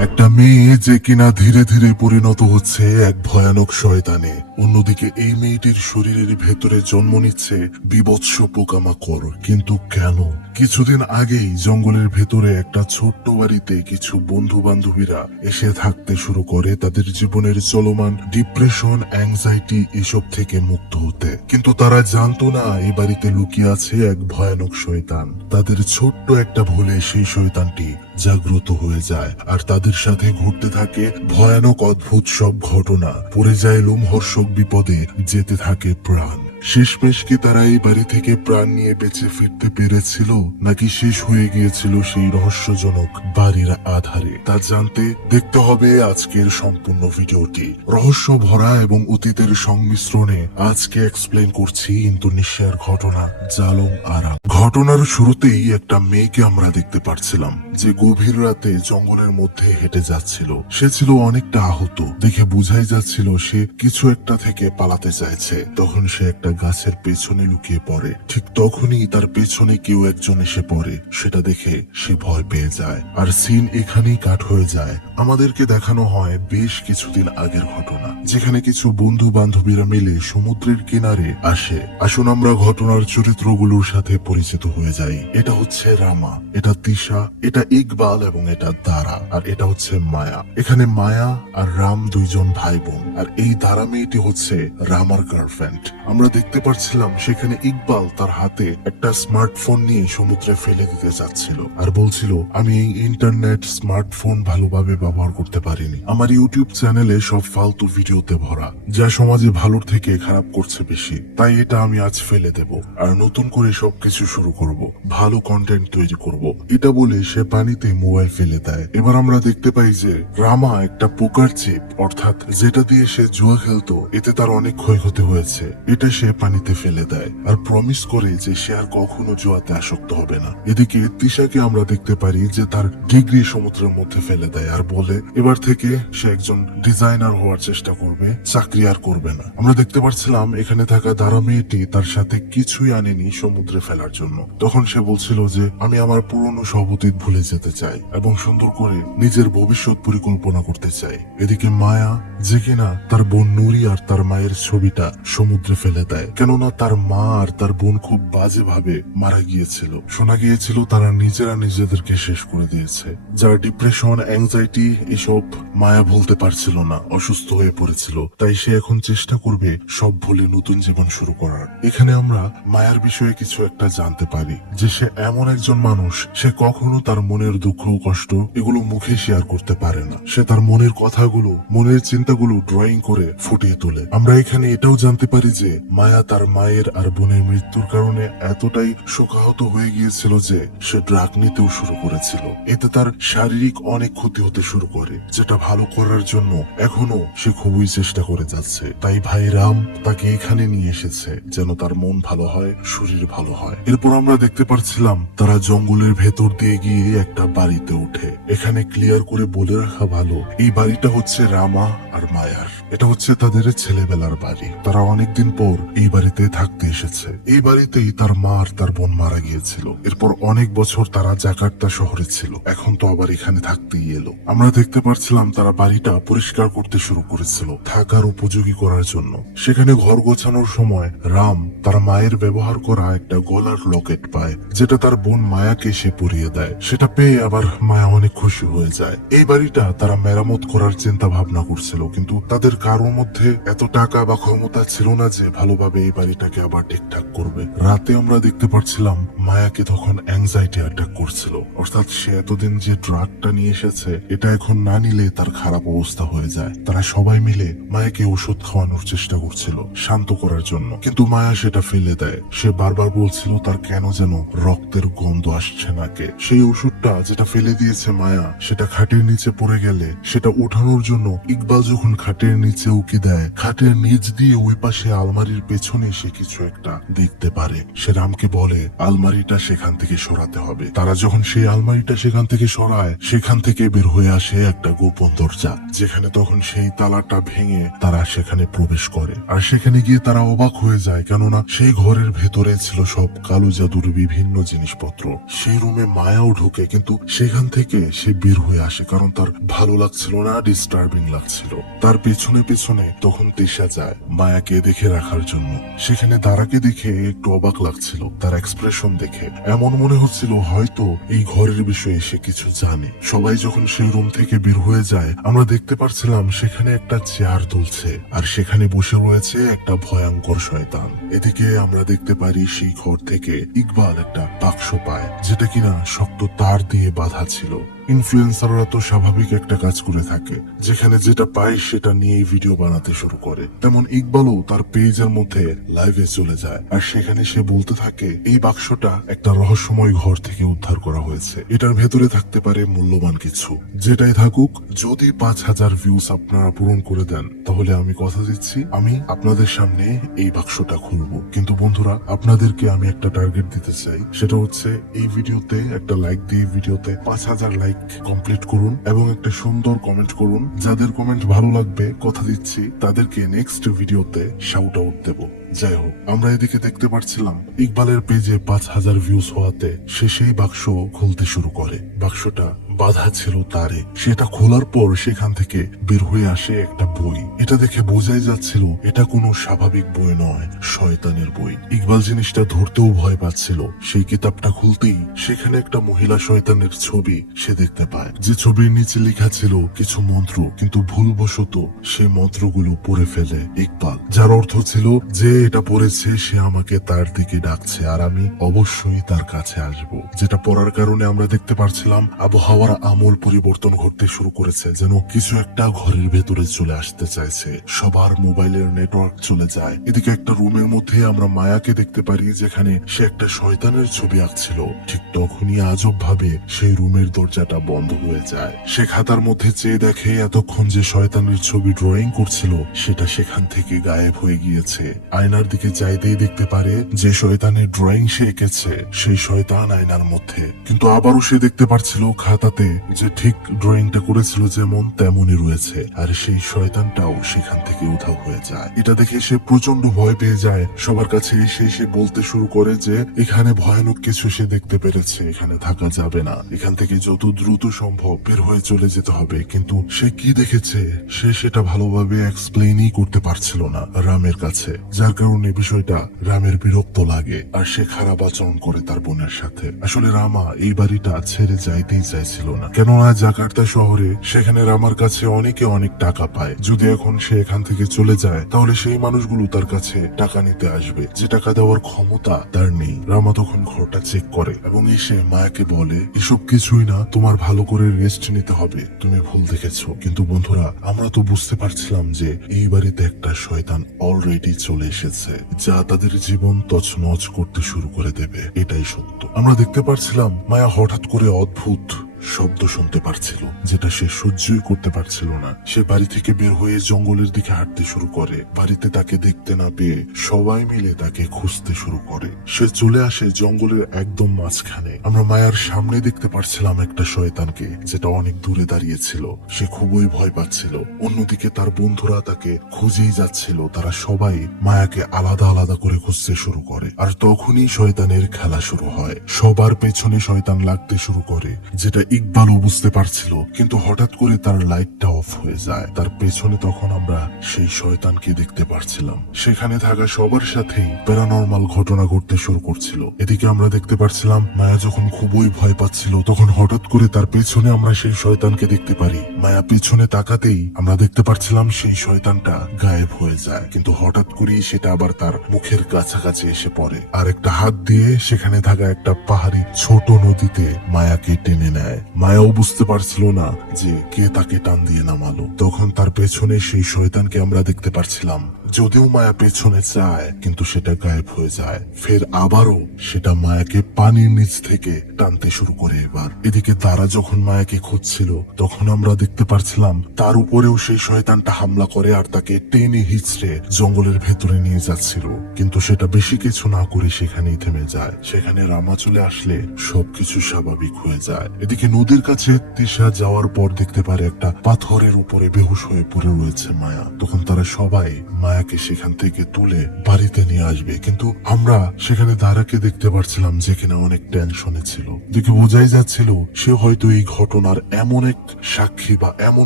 একটা মেয়ে যে কিনা ধীরে ধীরে পরিণত হচ্ছে এক ভয়ানক শয়তানে। অন্যদিকে এই মেয়েটির শরীরের ভেতরে জন্ম নিচ্ছে বিবৎস পোকামাকড়। কিন্তু কেন? কিছুদিন আগেই জঙ্গলের ভেতরে একটা ছোট্ট বাড়িতে কিছু বন্ধু বান্ধবীরা এসে থাকতে শুরু করে তাদের জীবনের চলমান ডিপ্রেশন, অ্যাংজাইটি এসব থেকে মুক্ত হতে। কিন্তু তারা জানতো না এই বাড়িতে লুকিয়ে আছে এক ভয়ানক শয়তান। তাদের ছোট্ট একটা ভুলে সেই শয়তানটি জাগ্রত হয়ে যায়। আর তাদের সাথে ঘুরতে থাকে ভয়ানক অদ্ভুত সব ঘটনা। পড়ে যায় লোমহর্ষক বিপদে যেতে থাকে প্রাণ। শেষমেশ কি তারা এই বাড়ি থেকে প্রাণ নিয়ে বেঁচে ফিরতে পেরেছিল, নাকি শেষ হয়ে গিয়েছিল সেই রহস্যজনক বাড়ির আধারে? তা জানতে দেখতে হবে আজকের সম্পূর্ণ ভিডিওটি। রহস্য ভরা এবং অতীতের সংমিশ্রণে আজকে এক্সপ্লেন করছি ইন্দোনেশিয়ার ঘটনা জালং আরাম। ঘটনার শুরুতেই একটা মেয়েকে আমরা দেখতে পারছিলাম, যে গভীর রাতে জঙ্গলের মধ্যে হেঁটে যাচ্ছিল। সে ছিল অনেকটা আহত। দেখে বুঝাই যাচ্ছিল সে কিছু একটা থেকে পালাতে চাইছে। তখন সে একটা গাছের পেছনে লুকিয়ে পড়ে। ঠিক তখনই তার পেছনে কেউ একজন এসে পড়ে। সেটা দেখে সে ভয় পেয়ে যায়। আর সিন এখানেই কাট হয়ে যায়। আমাদেরকে দেখানো হয় বেশ কিছুদিন আগের ঘটনা, যেখানে কিছু বন্ধু বান্ধবীরা মিলে সমুদ্রের কিনারে আসে। আসুন আমরা ঘটনার চরিত্রগুলোর সাথে পরিচিত হয়ে যাই। এটা হচ্ছে রামা, এটা তিশা, এটা ইকবাল এবং এটা দারা আর এটা হচ্ছে মায়া। এখানে মায়া আর রাম দুইজন ভাই বোন আর এই দারা মেয়েটি হচ্ছে রামার গার্লফ্রেন্ড আমরা দেখতে পাচ্ছিলাম সেখানে ইকবাল তার হাতে একটা স্মার্টফোন নিয়ে সমুদ্রে ফেলে দিতে যাচ্ছিল আর বলছিল, আমি এই ইন্টারনেট স্মার্টফোন ভালোভাবে ব্যবহার করতে পারিনি। আমার ইউটিউব চ্যানেলে সব ফালতু ভিডিওতে ভরা, যা সমাজে ভালোর থেকে খারাপ করছে বেশি। তাই এটা আমি আজ ফেলে দেব আর নতুন করে সবকিছু শুরু করব, ভালো কন্টেন্ট তৈরি করব। এটা বলে সে পানিতে মোবাইল ফেলে দেয়। এবার আমরা দেখতে পাই যে রামা একটা পোকার চিপ অর্থাৎ যেটা দিয়ে সে জুয়া খেলতো, এতে তার অনেক ক্ষয়ক্ষতি হয়েছে। এটা সে পানিতে ফেলে দেয় আর প্রমিস করে যে সে আর কখনো জুয়াতে আসক্ত হবে না। এদিকে তিশাকে আমরা দেখতে পারি যে তার ডিগ্রি সমুদ্রের মধ্যে ফেলে দেয় আর বলে, এবার থেকে সে একজন ডিজাইনার হওয়ার চেষ্টা করবে, চাকরি আর করবে না। আমরা দেখতে পাচ্ছিলাম এখানে থাকা দারা মেয়েটি তার সাথে কিছুই আনেনি সমুদ্রে ফেলার জন্য। তখন সে বলছিল যে, আমি আমার পুরনো অতীত ভুলে যেতে চাই এবং সুন্দর করে নিজের ভবিষ্যৎ পরিকল্পনা করতে চাই। এদিকে মায়া, যে কিনা তার বোন নুরি আর তার মায়ের ছবিটা সমুদ্রে ফেলে দেয়। কেননা তার মা আর তার বোন খুব বাজে ভাবে মারা গিয়েছিল। শোনা গিয়েছিল তারা নিজেরা নিজেদেরকে শেষ করে দিয়েছে। যার ডিপ্রেশন অ্যাংজাইটি এসব মায়া ভুলতে পারছিল না, অসুস্থ হয়ে পড়েছিল। তাই সে এখন চেষ্টা করবে সব ভুলে নতুন জীবন শুরু করার। এখানে আমরা মায়ার বিষয়ে কিছু একটা জানতে পারি, যে সে এমন একজন মানুষ, সে কখনো তার মনের দুঃখ কষ্ট এগুলো মুখে শেয়ার করতে পারে না। সে তার মনের কথাগুলো, মনের চিন্তাগুলো ড্রয়িং করে ফুটিয়ে তোলে। আমরা এখানে এটাও জানতে পারি যে মায়া তার মায়ের আর বোনের মৃত্যুর কারণে এতটাই শোকাহত হয়ে গিয়েছিল যে সে ড্রাগ নিতেও শুরু করেছিল। এতে তার শারীরিক অনেক ক্ষতি হতে শুরু করে, যেটা ভালো করার জন্য এখনও সে খুবই চেষ্টা করে যাচ্ছে। তাই ভাই রাম তাকে এখানে নিয়ে এসেছে, যেন তার মন ভালো হয়, শরীর ভালো হয়। এরপর আমরা দেখতে পাচ্ছিলাম তারা জঙ্গলের ভেতর দিয়ে গিয়ে একটা বাড়িতে ওঠে। এখানে ক্লিয়ার করে বলে রাখা ভালো, এই বাড়িটা হচ্ছে রামা আর মায়ার। এটা হচ্ছে তাদের ছেলেবেলার বাড়ি। তারা অনেকদিন পর এই বাড়িতে থাকতে এসেছে। এই বাড়িতেই তার মা আর তার বোন মারা গিয়েছিল। এরপর অনেক বছর তারা জাকার্তা শহরে ছিল। এখন তো আবার এখানে থাকতেই এলো। আমরা দেখতে পাচ্ছিলাম তারা বাড়িটা পরিষ্কার করতে শুরু করেছিল থাকার উপযোগী করার জন্য। সেখানে ঘর গোছানোর সময় রাম তার মায়ের ব্যবহার করা একটা গলার লকেট পায়, যেটা তার বোন মায়াকে সে পরিয়ে দেয়। সেটা পেয়ে আবার মায়া অনেক খুশি হয়ে যায়। এই বাড়িটা তারা মেরামত করার চিন্তা ভাবনা করছিল, কিন্তু তাদের কারোর মধ্যে এত টাকা বা ক্ষমতা ছিল না যে ভালোভাবে এই বাড়িটাকে আবার ঠিকঠাক করবে। রাতে আমরা দেখতে পাচ্ছিলাম মায়াকে তখন অ্যাংজাইটি অ্যাটাক করছিল। অর্থাৎ সে এতদিন যে ড্রাগটা নিয়ে এসেছে, এটা এখন না নিলে তার খারাপ অবস্থা হয়ে যায়। তারা সবাই মিলে মায়াকে ওষুধ খাওয়ানোর চেষ্টা করছিল, শান্ত করার জন্য। কিন্তু মায়া সেটা ফেলে দেয়। সে বারবার বলছিল তার কেন যেন রক্তের গন্ধ আসছে নাকে। সেই ওষুধটা যেটা ফেলে দিয়েছে মায়া, সেটা খাটের নিচে পড়ে গেলে সেটা ওঠানোর জন্য ইকবাল যখন খাটের নিচে উকি দেয়। খাটের নিচ দিয়ে ওই পাশে আলমারির পেছনে সে কিছু একটা দেখতে পারে। সে রামকে বলে, আলমারিটা সেখান থেকে সরাতে হবে। তারা যখন সেই আলমারিটা সেখান থেকে সরায়, সেখান থেকে বের হয়ে আসে একটা গোপন দরজা, যেখানে তখন সেই তালাটা ভেঙে তারা সেখানে প্রবেশ করে। আর সেখানে গিয়ে তারা অবাক হয়ে যায়, কেননা সেই ঘরের ভেতরে ছিল সব কালো জাদুর বিভিন্ন জিনিসপত্র। সেই রুমে মায়াও ঢুকে, কিন্তু সেখান থেকে সে বের হয়ে আসে, কারণ তার ভালো লাগছিল না ডিস্টার্বিং লাগছিল। তার পেছনে পেছনে তখন তেশা যায় মায়াকে দেখে রাখার জন্য। সেখানে দাঁড়াকে দেখে একটু অবাক লাগছিল, তার এক্সপ্রেশন দেখে। এমন মনে হচ্ছিল হয়তো এই ঘরের বিষয়ে সে কিছু জানে। সবাই যখন সেই রুম থেকে বের হয়ে যায়, আমরা দেখতে পারছিলাম সেখানে একটা চেয়ার দুলছে, আর সেখানে বসে রয়েছে একটা ভয়ঙ্কর শয়তান। এদিকে আমরা দেখতে পারি সেই ঘর থেকে ইকবাল একটা বাক্স পায়, যেটা কিনা শক্ত তার দিয়ে বাঁধা ছিল। ইনফ্লুয়েন্সাররা তো স্বাভাবিক একটা কাজ করে থাকে, যেখানে যেটা পায় সেটা নিয়েই ভিডিও বানাতে শুরু করে। তেমন ইকবালও তার পেজের মধ্যে লাইভে চলে যায়, আর সেখানে সে বলতে থাকে, এই বাক্সটা একটা রহস্যময় ঘর থেকে উদ্ধার করা হয়েছে। এটার ভেতরে থাকতে পারে মূল্যবান কিছু। যেটাই থাকুক, যদি পাঁচ হাজার ভিউস আপনারা পূরণ করে দেন, তাহলে আমি কথা দিচ্ছি, আমি আপনাদের সামনে এই বাক্সটা খুলবো। কিন্তু বন্ধুরা, আপনাদেরকে আমি একটা টার্গেট দিতে চাই, সেটা হচ্ছে এই ভিডিওতে একটা লাইক দিয়ে ভিডিওতে পাঁচ হাজার লাইক কমপ্লিট করুন এবং একটা সুন্দর কমেন্ট করুন। যাদের কমেন্ট ভালো লাগবে, কথা দিচ্ছি, তাদেরকে নেক্সট ভিডিওতে শাউট আউট দেব। যাই হোক, আমরা এদিকে দেখতে পাচ্ছিলাম ইকবালের পেজে পাঁচ হাজার ভিউজ হওয়াতে সে সেই বাক্স খুলতে শুরু করে। বাক্সটা বাধা ছিল তারে। সেটা খোলার পর সেখান থেকে বের হয়ে আসে একটা বই। এটা দেখে বোঝাই যাচ্ছিল, এটা কোনো স্বাভাবিক বই নয়, শয়তানের বই। ইকবাল জিনিসটা ধরতেও ভয় পাচ্ছিল। সেই কিতাবটা খুলতেই সেখানে একটা মহিলা শয়তানের ছবি সে দেখতে পায়। যে ছবির নিচে লেখা ছিল কিছু মন্ত্র, কিন্তু ভুলবশত সেই মন্ত্রগুলো পড়ে ফেলে ইকবাল। যার অর্থ ছিল, যে এটা পড়েছে, সে আমাকে তার দিকে ডাকছে, আর আমি অবশ্যই তার কাছে আসব। যেটা পড়ার কারণে আমরা দেখতে পারছিলাম, আবহাওয়ার আমূল পরিবর্তন ঘটতে শুরু করেছে, যেন কিছু একটা ঘরের ভেতরে চলে আসতে চাইছে। সবার মোবাইলের নেটওয়ার্ক চলে যায়। এদিকে একটা রুমের মধ্যে আমরা মায়াকে দেখতে পারি, যেখানে সে একটা শয়তানের ছবি আঁকছিল। ঠিক তখনই আজব ভাবে সেই রুমের দরজাটা বন্ধ হয়ে যায়। সে খাতার মধ্যে চেয়ে দেখে এতক্ষণ যে শয়তানের ছবি ড্রয়িং করছিল, সেটা সেখান থেকে গায়েব হয়ে গিয়েছে। আয়নার দিকে চাইতেই দেখতে পারে যে শয়তানের ড্রয়িং সে এঁকেছে, সেই শয়তান আয়নার মধ্যে। কিন্তু আবারও সে দেখতে পারছিল খাতাতে যে ঠিক ড্রয়িংটা করেছিল যেমন তেমনই রয়েছে, আর সেই শয়তানটাও সেখান থেকে উধাও হয়ে যায়। এটা দেখে সে প্রচণ্ড ভয় পেয়ে যায়। সবার কাছে এসে সে বলতে শুরু করে যে, এখানে ভয়ানক কিছু সে দেখতে পেরেছে, এখানে থাকা যাবে না। এখান থেকে যত দ্রুত সম্ভব বের হয়ে চলে যেতে হবে। কিন্তু সে কি দেখেছে? সে সেটা ভালোভাবে এক্সপ্লেনই করতে পারছিল না রামের কাছে। যার কারণে বিষয়টা রামের বিরক্ত লাগে, আর সে খারাপ আচরণ করে তার বোনের সাথে। আসলে রামা এই বাড়িটা ছেড়ে যাইতেই চাইছিল না। কেননা জাকার্তা শহরে সেখানে রামার কাছে অনেকে অনেক টাকা পায়। যদি এখন সে এখান থেকে চলে যায়, তাহলে সেই মানুষগুলো তার কাছে টাকা নিতে আসবে। যে টাকা দেওয়ার ক্ষমতা তার নেই। রামা তখন ঘরটা চেক করে এবং এসে মায়াকে বলে, এসব কিছুই না, তোমার ভালো করে রেস্ট নিতে হবে। তুমি ভুল দেখেছ। কিন্তু বন্ধুরা, আমরা তো বুঝতে পারছিলাম যে এই বাড়িতে একটা শয়তান অলরেডি চলে এসেছে, যা তাদের জীবন তছনছ করতে শুরু করে দেবে। এটাই সত্য। আমরা দেখতে পারছিলাম মায়া হঠাৎ করে অদ্ভুত শব্দ শুনতে পারছিল, যেটা সে সহ্যই করতে পারছিল না। সে বাড়ি থেকে বের হয়ে জঙ্গলের দিকে হাঁটতে শুরু করে। বাড়িতে তাকে দেখতে না পেয়ে সবাই মিলে তাকে খুঁজতে শুরু করে। সে চলে আসে জঙ্গলের একদম মাঝখানে। আমরা মায়ার সামনে দেখতে পারছিলাম একটা শয়তানকে, যেটা অনেক দূরে দাঁড়িয়েছিল। সে খুবই ভয় পাচ্ছিল। অন্যদিকে তার বন্ধুরা তাকে খুঁজেই যাচ্ছিল। তারা সবাই মায়াকে আলাদা আলাদা করে খুঁজতে শুরু করে। আর তখনই শয়তানের খেলা শুরু হয়। সবার পেছনে শয়তান লাগতে শুরু করে, যেটা ইকবালও বুঝতে পারছিল, কিন্তু হঠাৎ করে তার লাইটটা অফ হয়ে যায়। তার পেছনে তখন আমরা সেই শয়তানকে দেখতে পারছিলাম। সেখানে থাকা সবার সাথেই প্যারানর্মাল ঘটনা ঘটতে শুরু করছিল। এদিকে আমরা দেখতে পারছিলাম, মায়া যখন খুবই ভয় পাচ্ছিল, তখন হঠাৎ করে তার পেছনে আমরা সেই শয়তানকে দেখতে পারি। মায়া পেছনে তাকাতেই আমরা দেখতে পারছিলাম সেই শয়তানটা গায়েব হয়ে যায়, কিন্তু হঠাৎ করেই সেটা আবার তার মুখের কাছাকাছি এসে পড়ে। আর একটা হাত দিয়ে সেখানে থাকা একটা পাহাড়ি ছোট নদীতে মায়াকে টেনে নেয়। মায়াও বুঝতে পারছিল না যে কে তাকে টান দিয়ে নামালো। তখন তার পেছনে সেই শয়তানকে আমরা দেখতে পারছিলাম। যদিও মায়া পেছনে চায় কিন্তু সেটা গায়েব হয়ে যায়। ফের আবারও সেটা মায়াকে পানির নিচ থেকে টানতে শুরু করে এবার। এদিকে তারা যখন মায়াকে খুঁজছিল, তখন আমরা দেখতে পারছিলাম, তার উপরেও সেই শয়তানটা হামলা করে আর তাকে টেনে হিচড়ে জঙ্গলের ভেতরে নিয়ে যাচ্ছিল। কিন্তু সেটা বেশি কিছু না করে সেখানেই থেমে যায়। সেখানে রামা চলে আসলে সবকিছু স্বাভাবিক হয়ে যায়। এদিকে নদীর কাছে তিশা যাওয়ার পর দেখতে পারে একটা পাথরের উপরে বেহুশ হয়ে পড়ে রয়েছে মায়া। তখন তারা সবাই মায়াকে সেখান থেকে তুলে বাড়িতে নিয়ে আসবে। কিন্তু আমরা সেখানে দারাকে দেখতে পারছিলাম যে কিনা অনেক টেনশনে ছিল। দেখে বোঝাই যাচ্ছিল, সে হয়তো এই ঘটনার এমন এক সাক্ষী বা এমন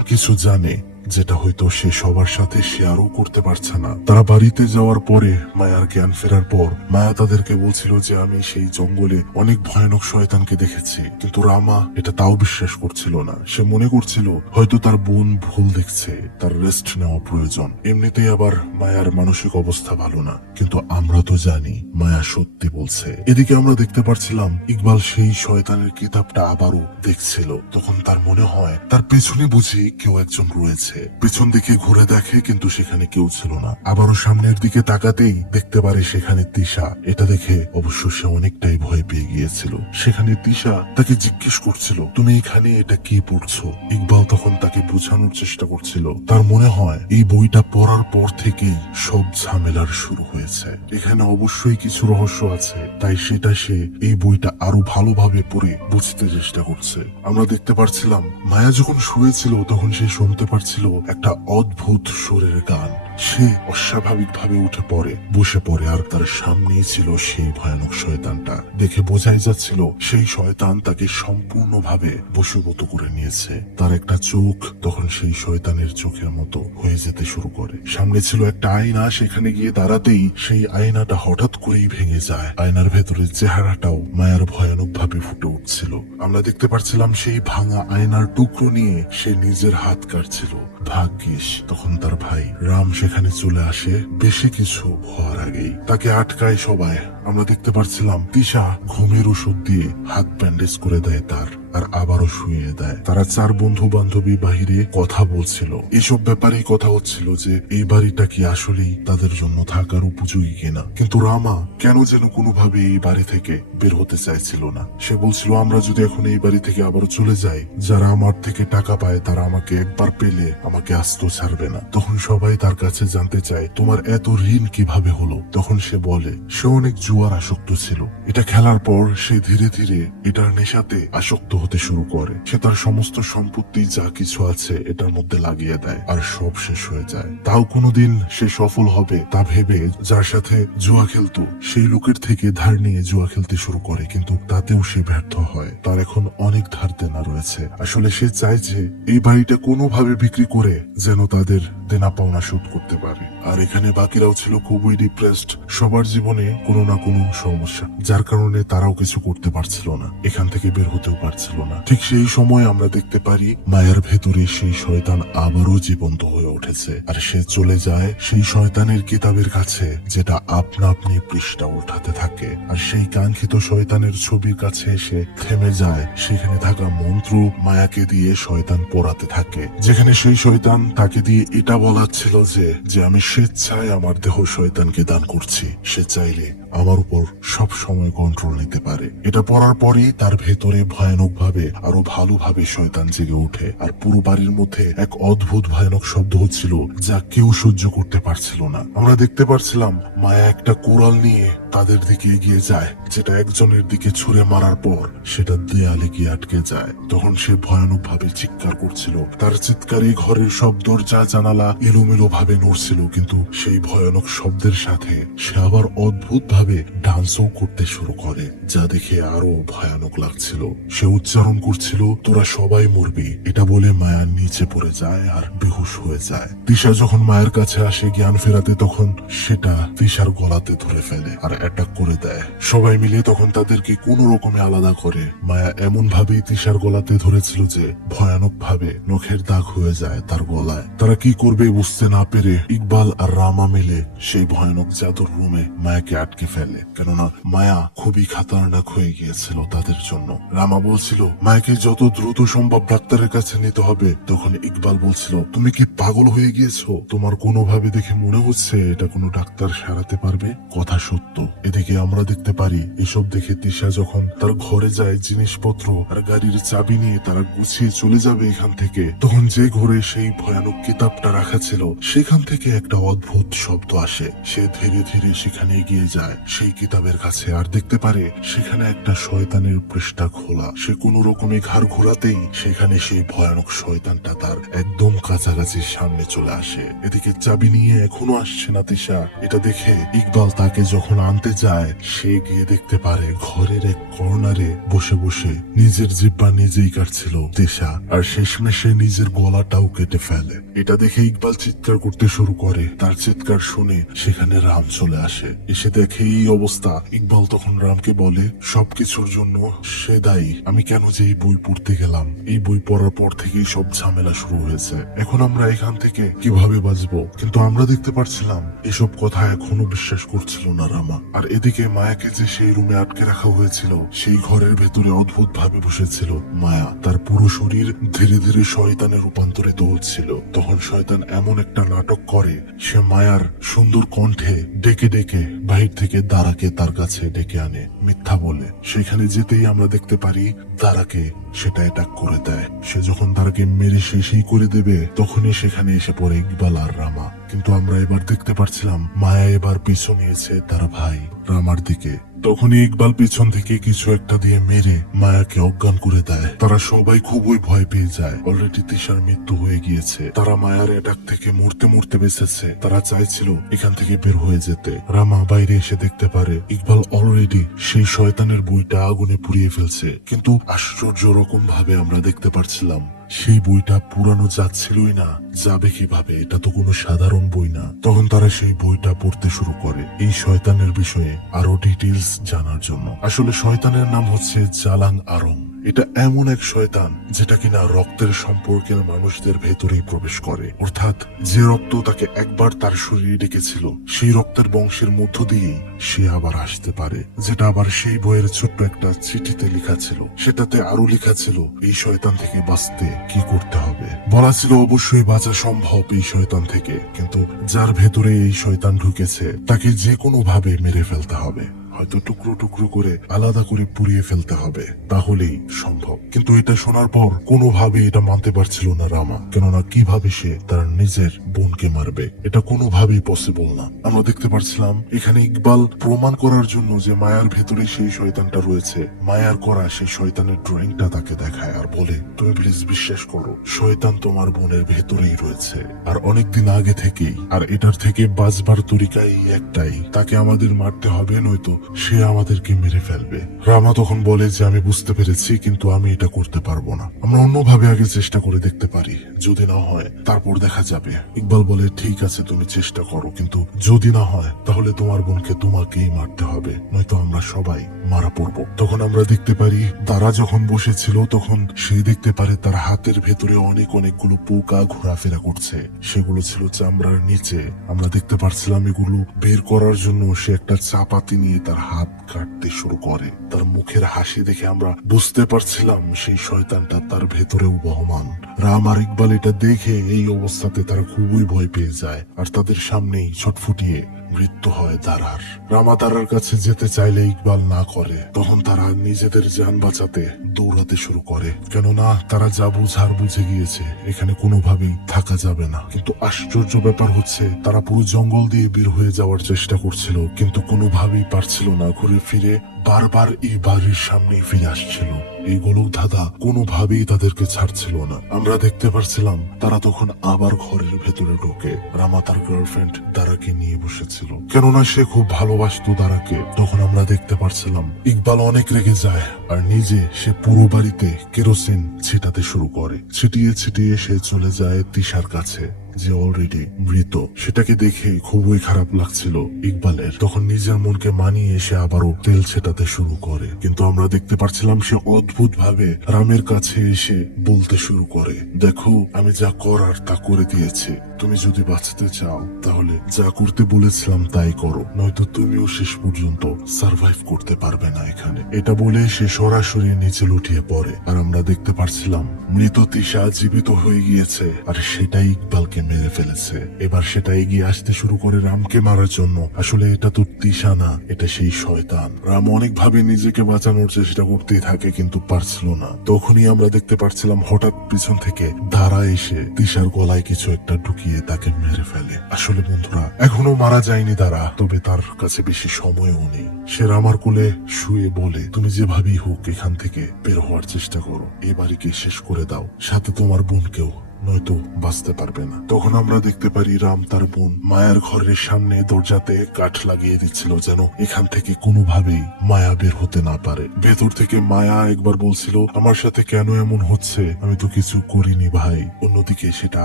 কিছু জানে যেটা হয়তো সে সবার সাথে শেয়ারও করতে পারছে না। তারা বাড়িতে যাওয়ার পরে মায়ার জ্ঞান ফেরার পর মায়া তাদেরকে বলছিল যে, আমি সেই জঙ্গলে অনেক ভয়ানক শয়তানকে দেখেছি। কিন্তু রামা এটা তাও বিশ্বাস করছিল না। সে মনে করছিল, হয়তো তার বোন ভুল দেখছে, তার রেস্ট নেওয়া প্রয়োজন। এমনিতেই আবার মায়ার মানসিক অবস্থা ভালো না। কিন্তু আমরা তো জানি মায়া সত্যি বলছে। এদিকে আমরা দেখতে পারছিলাম ইকবাল সেই শয়তানের কিতাবটা আবারও দেখছিল। তখন তার মনে হয়, তার পেছনে বুঝি কেউ একজন রয়েছে। পেছন দিকে ঘুরে দেখে কিন্তু সেখানে কেউ ছিল না। আবারও সামনের দিকে তাকাতেই দেখতে পারে সেখানে তিশা। এটা দেখে অবশ্য সে অনেকটাই ভয় পেয়ে গিয়েছিল। সেখানে তিশা তাকে জিজ্ঞেস করছিল, তুমি এখানে এটা কি পড়ছো? ইকবাল তখন তাকে বোঝানোর চেষ্টা করছিল। তার মনে হয়, এই বইটা পড়ার পর থেকেই সব ঝামেলার শুরু হয়েছে। এখানে অবশ্যই কিছু রহস্য আছে, তাই সেটা সে এই বইটা আরও ভালোভাবে পড়ে বুঝতে চেষ্টা করছে। আমরা দেখতে পারছিলাম, মায়া যখন শুয়েছিল তখন সে শুনতে পারছিল একটা অদ্ভুত সুরের গান। সে অস্বাভাবিক ভাবে উঠে পড়ে। বসে পড়ে আর তার সামনেই ছিল সেই ভয়ানক শয়তানটা। দেখে বোঝাই যাচ্ছিল সেই শয়তান তাকে সম্পূর্ণভাবে বশীভূত করে নিয়েছে। তার একটা চোখ তখন সেই শয়তানের চোখের মতো হয়ে যেতে শুরু করে। সামনে ছিল একটা আয়না, সেখানে গিয়ে দাঁড়াতেই সেই আয়নাটা হঠাৎ করেই ভেঙে যায়। আয়নার ভেতরের চেহারাটাও মায়ার ভয়ানক ভাবে ফুটে উঠছিল। আমরা দেখতে পাচ্ছিলাম সেই ভাঙা আয়নার টুকরো নিয়ে সে নিজের হাত কাটছিল। ভাগ্যিস, তখন তার ভাই রাম সেখানে চলে আসে। বেশি কিছু হওয়ার আগেই তাকে আটকায় সবাই। আমরা দেখতে পারছিলাম তিশা ঘুমের ওষুধ দিয়ে হাত ব্যান্ডেজ করে দেয় তার, আর আবারও শুয়ে দেয়। তারা চার বন্ধু বান্ধবী বাহিরে কথা বলছিল। এসব ব্যাপারেই কথা হচ্ছিল যে এই বাড়িটা কি আসলেই তাদের জন্য থাকার উপযোগী কিনা। কিন্তু রামা কেন যেন কোনোভাবে এই বাড়ি থেকে বের হতে চাইছিল না। সে বলছিল, আমরা যদি এখন এই বাড়ি থেকে আবার চলে যাই, যারা আমার থেকে টাকা পায় তারা আমাকে একবার পেলে আমাকে আস্ত ছাড়বে না। তখন সবাই তার কাছে জানতে চায়, তোমার এত ঋণ কীভাবে হলো? তখন সে বলে, সে অনেক জুয়ার আসক্ত ছিল। এটা খেলার পর সে ধীরে ধীরে এটার নেশাতে আসক্ত হতে শুরু করে। সে তার সমস্ত সম্পত্তি, যা কিছু আছে, এটার মধ্যে লাগিয়ে দেয় আর সব শেষ হয়ে যায়। তাও কোনোদিন সে সফল হবে তা ভেবে যার সাথে জুয়া খেলতো, সেই লোকের থেকে ধার নিয়ে জুয়া খেলতে শুরু করে। কিন্তু তাতেও সে ব্যর্থ হয়। তার এখন অনেক ধার দেনা রয়েছে। আসলে সে চায় যে এই বাড়িটা কোনোভাবে বিক্রি করে যেন তাদের দেনা পাওনা শোধ করতে পারে। আর এখানে বাকিরাও ছিল খুবই ডিপ্রেসড সবার জীবনে কোনো না কোনো সমস্যা, যার কারণে তারাও কিছু করতে পারছিল না, এখান থেকে বের হতেও পারছিল না। ঠিক সেই সময় আমরা দেখতে পারি, মায়ার ভেতরে সেই শয়তান আবারও জীবন্ত হয়ে উঠেছে, আর সে চলে যায় সেই শয়তানের কিতাবের কাছে, যেটা আপনা আপনি পৃষ্ঠা উঠাতে থাকে। আর সেই কাঙ্ক্ষিত শয়তানের ছবির কাছে এসে থেমে যায়, সেখানে থাকা মন্ত্র মায়াকে দিয়ে শয়তান পড়াতে থাকে। যেখানে সেই শয়তান তাকে দিয়ে এটা বলাচ্ছিল যে যে আমি স্বেচ্ছায় আমার দেহ শয়তানকে দান করছি, সে চাইলে আমার উপর সব সময় কন্ট্রোল নিতে পারে। এটা পড়ার পরেই তার ভেতরে ভয়ানক ভাবে আরও ভালোভাবে শয়তান জেগে ওঠে। আর পুরো বাড়ির মধ্যে এক অদ্ভুত ভয়ানক শব্দ হচ্ছিল যা কেউ সহ্য করতে পারছিল না। আমরা দেখতে পারছিলাম, মায়া একটা কোরাল নিয়ে তাদের দিকে এগিয়ে যায়, যেটা একজনের দিকে ছুঁড়ে মারার পর সেটা দেয়ালে গিয়ে আটকে যায়। তখন সে ভয়ানক ভাবে চিৎকার করছিল। তার চিৎকারে ঘরের সব দরজা, জানালা এলোমেলো ভাবে নড়ছিল, কিন্তু সেই ভয়ানক শব্দের সাথে সে আবার অদ্ভুত ভাবে ডান্সও করতে শুরু করে, যা দেখে আরও ভয়ানক লাগছিল। সে উচ্চারণ করছিল, তোরা সবাই মরবি। এটা বলে মায়া নিচে পড়ে যায় আর বেহুশ হয়ে যায়। তিশা যখন মায়ের কাছে আসে জ্ঞান ফেরাতে, তখন সেটা তিশার গলাতে ধরে ফেলে আর অ্যাটাক করে দেয়। সবাই মিলে তখন তাদেরকে কোন রকমে আলাদা করে। মায়া এমন ভাবেই তিশার গলাতে ধরেছিল যে ভয়ানক ভাবে নখের দাগ হয়ে যায় তার গলায়। তারা কি করবে বুঝতে না পেরে ইকবাল আর রামা মিলে সেই ভয়ানক জাদুর রুমে মায়াকে আটকে ফেলে। কেননা মায়া খুবই খাতারনাক হয়ে গিয়েছিল তাদের জন্য। রামা বলছিল, মায়াকে যত দ্রুত সম্ভব ডাক্তারের কাছে নিতে হবে। তখন ইকবাল বলছিল, তুমি কি পাগল হয়ে গিয়েছো? তোমার কোনোভাবে দেখে মনে হচ্ছে এটা কোনো ডাক্তার সারাতে পারবে? কথা সত্য। এদিকে আমরা দেখতে পারি, এসব দেখে তিশা যখন তার ঘরে যায় জিনিসপত্র আর গাড়ির চাবি নিয়ে তারা গুছিয়ে চলে যাবে এখান থেকে, তখন যে ঘরে সেই ভয়ানক কিতাবটা রাখা ছিল, সেখান থেকে একটা অদ্ভুত শব্দ আসে। সে ধীরে ধীরে সেখানে এগিয়ে যায়। সেই কিতাবের কাছে আর দেখতে পারে সেখানে একটা শয়তানের পৃষ্ঠা খোলা। সে কোনো রকমে ঘাড় ঘোরাতেই সেখানে সেই ভয়ানক শয়তানটা তার একদম কাছাকাছি সামনে চলে আসে। এদিকে চাবি নিয়ে এখনও আসছে না তিশা এটা দেখে ইকবাল তাকে যখন আনতে যায়, সে গিয়ে দেখতে পারে ঘরের এক কর্নারে বসে বসে নিজের জিব্বা নিজেই কাটছিল তিশা আর শেষমেশ সে নিজের গলাটাও কেটে ফেলে। এটা দেখে ইকবাল চিৎকার করতে শুরু করে। তার চিৎকার শুনে সেখানে রাম চলে আসে। এসে দেখে এই অবস্থা। ইকবাল তখন রামকে বলে, সবকিছুর জন্য সে দায়ী। আমি কেন যে এই বই পড়তে গেলাম? এই বই পড়ার পর থেকেই সব ঝামেলা শুরু হয়েছে। এখন আমরা এখান থেকে কীভাবে বাঁচবো? কিন্তু আমরা দেখতে পারছিলাম, এসব কথা এখনও বিশ্বাস করছিল না রামা। আর এদিকে মায়াকে যে সেই রুমে আটকে রাখা হয়েছিল, সেই ঘরের ভেতরে অদ্ভুত ভাবে বসেছিল মায়া। তার পুরো শরীর ধীরে ধীরে শয়তানে রূপান্তরিত হচ্ছিল। তখন শয়তান এমন একটা নাটক করে, সে মায়ার সুন্দর কণ্ঠে ডেকে ডেকে বাহির থেকে দাঁড়াকে তার কাছে ডেকে আনে, মিথ্যা বলে। সেখানে যেতেই আমরা দেখতে পারি, দারাকে সেটা এটা করে দেয়। সে যখন তারাকে মেরে শেষই করে দেবে, তখনই সেখানে এসে পড়ে ইকবাল আর রামা। কিন্তু আমরা এবার দেখতে পারছিলাম মায়া এবার পিছু নিয়েছে তার ভাই রামার দিকে। তখনই ইকবাল পিছন থেকে কিছু একটা দিয়ে মেরে মায়াকে অজ্ঞান করে দেয়। তারা সবাই খুবই ভয় পেয়ে যায়। অলরেডি তিশার মৃত্যু হয়ে গিয়েছে। তারা মায়ার অ্যাটাক থেকে মরতে মরতে বেঁচেছে। তারা চাইছিল এখান থেকে বের হয়ে যেতে। রামা বাইরে এসে দেখতে পারে, ইকবাল অলরেডি সেই শয়তানের বইটা আগুনে পুড়িয়ে ফেলছে। কিন্তু আশ্চর্য রকম ভাবে আমরা দেখতে পারছিলাম সেই বইটা পুরানো যাচ্ছিলই না, যাবে কীভাবে, এটা তো কোনো সাধারণ বই না। তখন তারা সেই বইটা পড়তে শুরু করে, এই শয়তানের বিষয়ে আরও ডিটেলস জানার জন্য। আসলে শয়তানের নাম হচ্ছে জালাং আরং। এটা এমন এক শয়তান যেটা কিনা রক্তের সম্পর্কের মানুষদের ভেতরেই প্রবেশ করে। অর্থাৎ যে রক্ত তাকে একবার তার শরীরে ডেকেছিল, সেই রক্তের বংশের মধ্য দিয়েই সে আবার আসতে পারে, যেটা আবার সেই বইয়ের ছোট্ট একটা চিঠিতে লেখা ছিল। সেটাতে আরও লেখা ছিল, এই শয়তান থেকে বাঁচতে কি করতে হবে? বলা ছিল, অবশ্যই বাঁচা সম্ভব এই শয়তান থেকে, কিন্তু যার ভেতরে এই শয়তান ঢুকেছে, তাকে যে কোনো ভাবে মেরে ফেলতে হবে। হয়তো টুকরো টুকরো করে আলাদা করে পুড়িয়ে ফেলতে হবে। তাহলেই সম্ভব। কিন্তু এটা শোনার পর কোনোভাবে এটা মানতে পারছিল না রামা। কেননা কীভাবে সে তার নিজের বোনকে মারবে, এটা কোনোভাবেই পসিবল না। আমরা দেখতে পারছিলাম, এখানে ইকবাল প্রমাণ করার জন্য যে মায়ার ভেতরে সেই শয়তানটা রয়েছে। মায়ার করা সেই শয়তানের ড্রয়িংটা তাকে দেখায় আর বলে, তুমি প্লিজ বিশ্বাস করো, শয়তান তোমার বোনের ভেতরেই রয়েছে। আর অনেকদিন আগে থেকেই, আর এটার থেকে বাঁচবার তরিকা এই একটাই, তাকে আমাদের মারতে হবে নয়তো সে আমাদেরকে মেরে ফেলবে। রামা তখন বলে যে, আমি বুঝতে পেরেছি, কিন্তু আমি এটা করতে পারব না। আমরা অন্যভাবে আগে চেষ্টা করে দেখতে পারি। যদি না হয়, তারপর দেখা যাবে। ইকবাল বলে, ঠিক আছে, তুমি চেষ্টা করো, কিন্তু যদি না হয়, তাহলে তোমার বোনকে তোমাকেই মারতে হবে, নয়তো আমরা সবাই মারা পড়ব। তখন আমরা দেখতে পারি, তারা যখন বসেছিল, তখন সে দেখতে পারে, তার হাতের ভেতরে অনেক অনেকগুলো পোকা ঘোরাফেরা করছে। সেগুলো ছিল চামড়ার নিচে। আমরা দেখতে পারছিলাম, এগুলো বের করার জন্য সে একটা চাপাতি নিয়ে তার হাত কাটতে শুরু করে। তার মুখের হাসি দেখে আমরা বুঝতে পারছিলাম সেই শয়তানটা তার ভেতরেও বহমান। রাম আর ইকবাল এটা দেখে এই অবস্থাতে তারা খুবই ভয় পেয়ে যায় আর তাদের সামনেই ছটফুটিয়ে মৃত্যু হয় দারার রামা তারার কাছে যেতে চাইলে ইকবাল না করে, তখন তারা নিজেদের যান বাঁচাতে দৌড়াতে শুরু করে। কেননা, তারা যা বুঝার বুঝে গিয়েছে, এখানে কোনোভাবেই থাকা যাবে না। কিন্তু আশ্চর্য ব্যাপার হচ্ছে, তারা পুরো জঙ্গল দিয়ে বের হয়ে যাওয়ার চেষ্টা করছিল, কিন্তু কোনোভাবেই পারছিল না ঘুরে ফিরে বারবার এই বাড়ির সামনে ফিরে আসছিল। এই গোলক ধাঁধা কোনোভাবেই তাদেরকে ছাড়ছিল না। আমরা দেখতে পারছিলাম, তারা তখন আবার ঘরের ভেতরে ঢোকে। রামা তার গার্লফ্রেন্ড দারাকে নিয়ে বসেছিল। কেননা সে খুব ভালোবাসতো দারাকে। তখন আমরা দেখতে পারছিলাম, ইকবাল অনেক রেগে যায় আর নিজে সে পুরো বাড়িতে কেরোসিন ছিটাতে শুরু করে। ছিটিয়ে ছিটিয়ে সে চলে যায় তিশার কাছে। যে অলরেডি মৃত, সেটাকে দেখে খুবই খারাপ লাগছিল ইকবালের। তখন নিজের মনকে মানিয়ে এসে আবারও তেল ছেটাতে শুরু করে। কিন্তু আমরা দেখতে পাচ্ছিলাম সে অদ্ভুত ভাবে রামের কাছে এসে বলতে শুরু করে। দেখো, আমি যা করার তা করে দিয়েছি। তুমি যদি বাঁচতে চাও, তাহলে যা করতে বলেছিলাম তাই করো। নয়তো তুমিও শেষ পর্যন্ত সার্ভাইভ করতে পারবে না এখানে। এটা বলে সে সরাসরি নিচে লুটিয়ে পড়ে। আর আমরা দেখতে পারছিলাম মৃত তিশা জীবিত হয়ে গিয়েছে। আর সেটাই ইকবালকে মেরে ফেলেছে। এবার সেটা এগিয়ে আসতে শুরু করে রামকে মারার জন্য। আসলে এটা তো তিশা না, এটা সেই শয়তান। রাম অনেকভাবে নিজেকে বাঁচানোর চেষ্টা করতেই থাকে, কিন্তু পারছিল না। তখনই আমরা দেখতে পারছিলাম হঠাৎ পিছন থেকে ধারা এসে তিশার গলায় কিছু একটা ঢুকিয়ে তাকে মেরে ফেলে। আসলে বন্ধুরা, এখনও মারা যায়নি তারা তবে তার কাছে বেশি সময়ও নেই। সে রামার কোলে শুয়ে বলে, তুমি যেভাবেই হোক এখান থেকে বের হওয়ার চেষ্টা করো। এই বাড়িকে শেষ করে দাও। সাথে তোমার বোনকেও নয়তো বাঁচতে পারবে না। তখন আমরা দেখতে পারি রাম তার বোন মায়ার ঘরের সামনে দরজাতে কাঠ লাগিয়ে দিচ্ছিল যেন এখান থেকে কোনোভাবেই মায়া বের হতে না পারে। ভেতর থেকে মায়া একবার বলছিল, আমার সাথে কেন এমন হচ্ছে? আমি তো কিছু করিনি ভাই। অন্যদিকে সেটা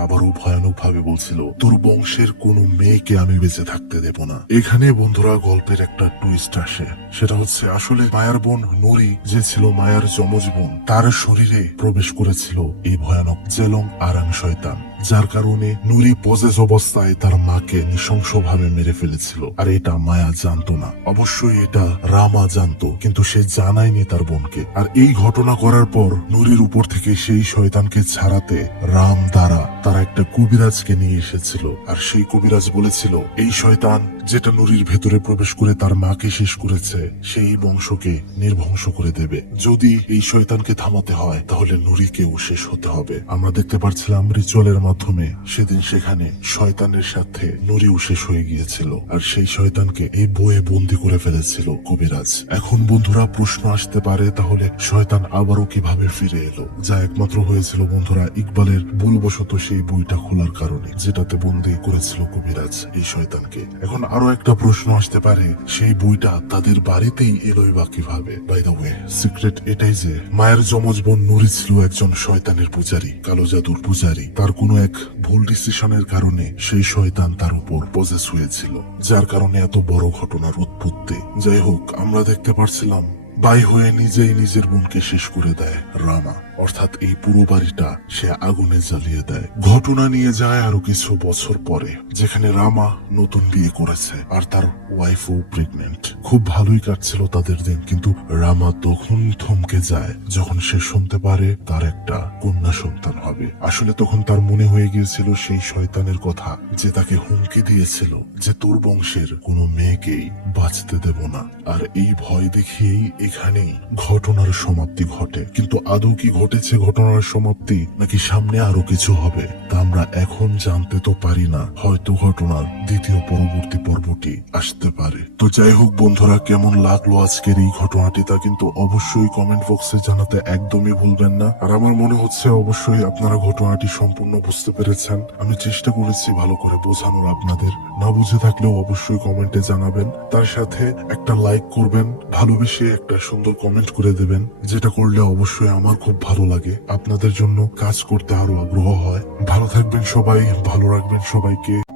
আবারও ভয়ানক ভাবে বলছিল তোর বংশের কোনো মেয়েকে আমি বেঁচে থাকতে দেব না। এখানে বন্ধুরা, গল্পের একটা টুইস্ট আসে। সেটা হচ্ছে, আসলে মায়ার বোন নরি, যে ছিল মায়ার যমজ বোন, তার শরীরে প্রবেশ করেছিল এই ভয়ানক জেলং আরাং শয়তান, যার কারণে নুরি পজেস অবস্থায় তার মাকে নৃশংসভাবে মেরে ফেলেছিল। আর এটা মায়া জানতো না। অবশ্যই এটা রামা জানতো, কিন্তু সে জানায়নি তার বোনকে। আর এই ঘটনা করার পর নুরির উপর থেকে সেই শয়তানকে ছাড়াতে রাম দ্বারা তারা একটা কবিরাজকে নিয়ে এসেছিল। আর সেই কবিরাজ বলেছিল, এই শয়তান যেটা নুরির ভেতরে প্রবেশ করে তার মাকে শেষ করেছে, সেই বংশকে নির্বংশ করে দেবে। যদি এই শয়তানকে থামাতে হয়, তাহলে নুরিকেও শেষ হতে হবে। আমরা দেখতে পাচ্ছিলাম রিচুয়ালের মাধ্যমে সেদিন সেখানে শয়তানের সাথে নুরিও শেষ হয়ে গিয়েছিল, আর সেই শয়তানকে এই বইয়ে বন্দি করে ফেলেছিল কবিরাজ। এখন বন্ধুরা প্রশ্ন আসতে পারে, তাহলে শয়তান আবারও কীভাবে ফিরে এলো? যা একমাত্র হয়েছিল বন্ধুরা ইকবালের ভুলবশত সেই বইটা খোলার কারণে, যেটাতে বন্দি করেছিল কবিরাজ এই শয়তানকে। এখন আরও একটা প্রশ্ন আসতে পারে। সেই বইটা তাদের বাড়িতেই এলোই বা কীভাবে? বাই দ্য ওয়ে সিক্রেট এটাই যে, মায়ের যমজ বোন নুরি ছিল একজন শয়তানের পূজারী, কালো জাদুর পূজারী। তার কোনো এক ভুল ডিসিশনের কারণে সেই শয়তান তার উপর পজেস হয়েছিল। যার কারণে এত বড় ঘটনার উৎপত্তি। যাই হোক, আমরা দেখতে পারছিলাম, বাই হয়ে নিজেই নিজের বোনকে শেষ করে দেয় রামা অর্থাৎ এই পুরো বাড়িটা সে আগুনে জ্বালিয়ে দেয়। ঘটনা নিয়ে যায় আরও কিছু বছর পরে, যেখানে রামা নতুন বিয়ে করেছে আর তার ওয়াইফও প্রেগনেন্ট খুব ভালোই কাটছিল তাদের দিন, কিন্তু রামা তখন থমকে যায় যখন সে শুনতে পারে তার একটা কন্যা সন্তান হবে। আসলে তখন তার মনে হয়ে গিয়েছিল সেই শয়তানের কথা যে তাকে হুমকি দিয়েছিল যে তোর বংশের কোনো মেয়েকেই বাঁচতে দেব না। আর এই ভয় দেখিয়েই এখানেই ঘটনার সমাপ্তি ঘটে। কিন্তু আদৌ কি ঘটেছে ঘটনার সমাপ্তি নাকি সামনে আরও কিছু হবে তা আমরা এখন জানতে তো পারি না। হয়তো ঘটনার দ্বিতীয় পরবর্তী পর্বটি আসতে পারে। তো যাই হোক বন্ধুরা, কেমন লাগল আজকের এই ঘটনাটি তা কিন্তু অবশ্যই কমেন্ট বক্সে জানাতে একদমই ভুলবেন না। আর আমার মনে হচ্ছে অবশ্যই আপনারা ঘটনাটি সম্পূর্ণ বুঝতে পেরেছেন। আমি চেষ্টা করেছি ভালো করে বোঝানোর আপনাদের। না বুঝে থাকলেও অবশ্যই কমেন্টে জানাবেন। তার সাথে একটা লাইক করবেন, ভালোবেসে একটা সুন্দর কমেন্ট করে দেবেন, যেটা করলে অবশ্যই আমার খুব ভালো লাগে। আপনাদের জন্য কাজ করতে আরও আগ্রহ হয়। ভালো থাকবেন সবাই, ভালো রাখবেন সবাইকে।